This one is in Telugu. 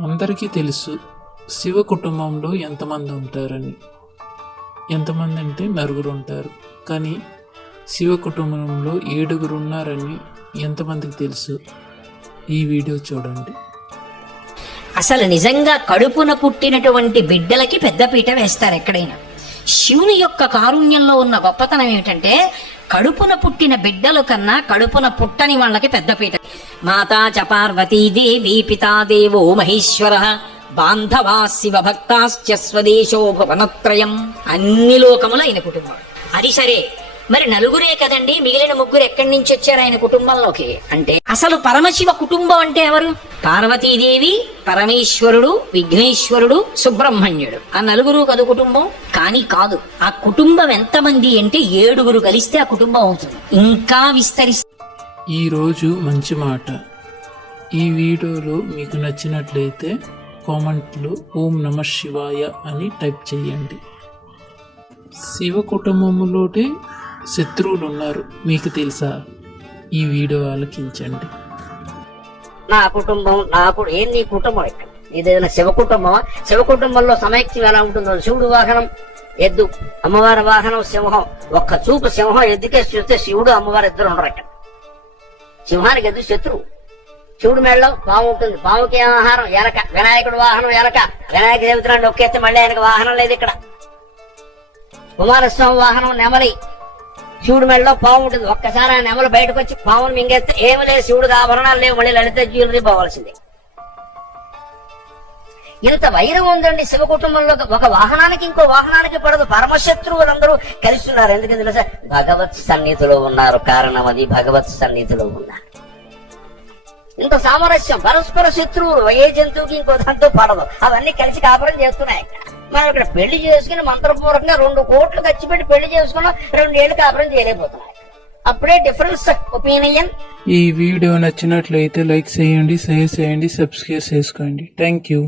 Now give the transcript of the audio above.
అందరికీ తెలుసు శివ కుటుంబంలో ఎంతమంది ఉంటారని. ఎంతమంది అంటే నలుగురు ఉంటారు. కానీ శివ కుటుంబంలో 7 ఉన్నారని ఎంతమందికి తెలుసు? ఈ వీడియో చూడండి. అసలు నిజంగా కడుపున పుట్టినటువంటి బిడ్డలకి పెద్దపీట వేస్తారు ఎక్కడైనా. శివుని యొక్క కారుణ్యంలో ఉన్న గొప్పతనం ఏమిటంటే కడుపున పుట్టిన బిడ్డల కన్నా కడుపున పుట్టని వాళ్ళకి పెద్దపీట. మాతా చ పార్వతీదేవి పితాదేవో మహేశ్వర బాంధవా శివ భక్తాశ్చ స్వదేశో భువనత్రయం. అన్ని లోకముల ఆయన కుటుంబం. అది సరే, మరి నలుగురే కదండి, మిగిలిన 3 ఎక్కడి నుంచి వచ్చారు ఆయన కుటుంబంలోకి అంటే? అసలు పరమశివ కుటుంబం అంటే ఎవరు? పార్వతీదేవి, పరమేశ్వరుడు, విఘ్నేశ్వరుడు, సుబ్రహ్మణ్యుడు. ఆ నలుగురు కదు కుటుంబం. కానీ కాదు, ఆ కుటుంబం ఎంతమంది అంటే 7 కలిస్తే ఆ కుటుంబం అవుతుంది. ఇంకా విస్తరిస్తుంది. ఈరోజు మంచి మాట. ఈ వీడియోలో మీకు నచ్చినట్లయితే కామెంట్లో ఓం నమః శివాయ అని టైప్ చేయండి. శివ కుటుంబంలోనే శత్రువులు ఉన్నారు, మీకు తెలుసా? ఈ వీడియో ఆలకించండి. నా కుటుంబం ఏం నీ కుటుంబం? ఇక్కడ ఇదేదైనా శివ కుటుంబమా? శివ కుటుంబంలో సమైక్యం ఎలా ఉంటుందో. శివుడు వాహనం ఎద్దు, అమ్మవారి వాహనం సింహం. ఒక్క చూపు సింహం ఎద్దుకే చూస్తే శివుడు అమ్మవారి ఇద్దరు ఉండరు ఇక్కడ. సింహానికి ఎద్దు శత్రువు. శివుడు మెడలో పాము ఉంటుంది, పాముకి ఆహారం ఎలక. వినాయకుడు వాహనం ఎలక. వినాయక చవిత్రాన్ని నొక్కేస్తే మళ్ళీ ఆయనకు వాహనం లేదు ఇక్కడ. కుమారస్వామి వాహనం నెమలి. శివుడు మెడలో పాము ఉంటుంది. ఒక్కసారి ఆ నెమలు బయటకు వచ్చి పామును మింగేస్తే ఏమి లేదు, శివుడికి ఆభరణాలు లేవు, మళ్ళీ లలిత జ్యువెలరీ పోవాల్సిందే. ఇంత వైరం ఉందండి శివ కుటుంబంలో. ఒక వాహనానికి ఇంకో వాహనానికి పడదు. పరమశత్రువులందరూ కలిసి ఉన్నారు. ఎందుకు తెలుసా? భగవత్ సన్నిధిలో ఉన్నారు. కారణం అది, భగవత్ సన్నిధిలో ఉన్నారు. ఇంత సామరస్యం. పరస్పర శత్రువులు ఏ జంతువుకి ఇంకో దాంతో పడదు. అవన్నీ కలిసి కాపురం చేస్తున్నాయి. మనం ఇక్కడ పెళ్లి చేసుకుని మంత్రపూర్వకంగా 2 కోట్లు ఖర్చు పెట్టి పెళ్లి చేసుకున్నాం, 2 ఏళ్ళు కాపురం చేయలేకపోతున్నాయి. అప్పుడే డిఫరెన్స్ ఒపీనియన్. ఈ వీడియో నచ్చినట్లయితే లైక్ చేయండి, షేర్ చేయండి, సబ్స్క్రైబ్ చేసుకోండి. Thank you.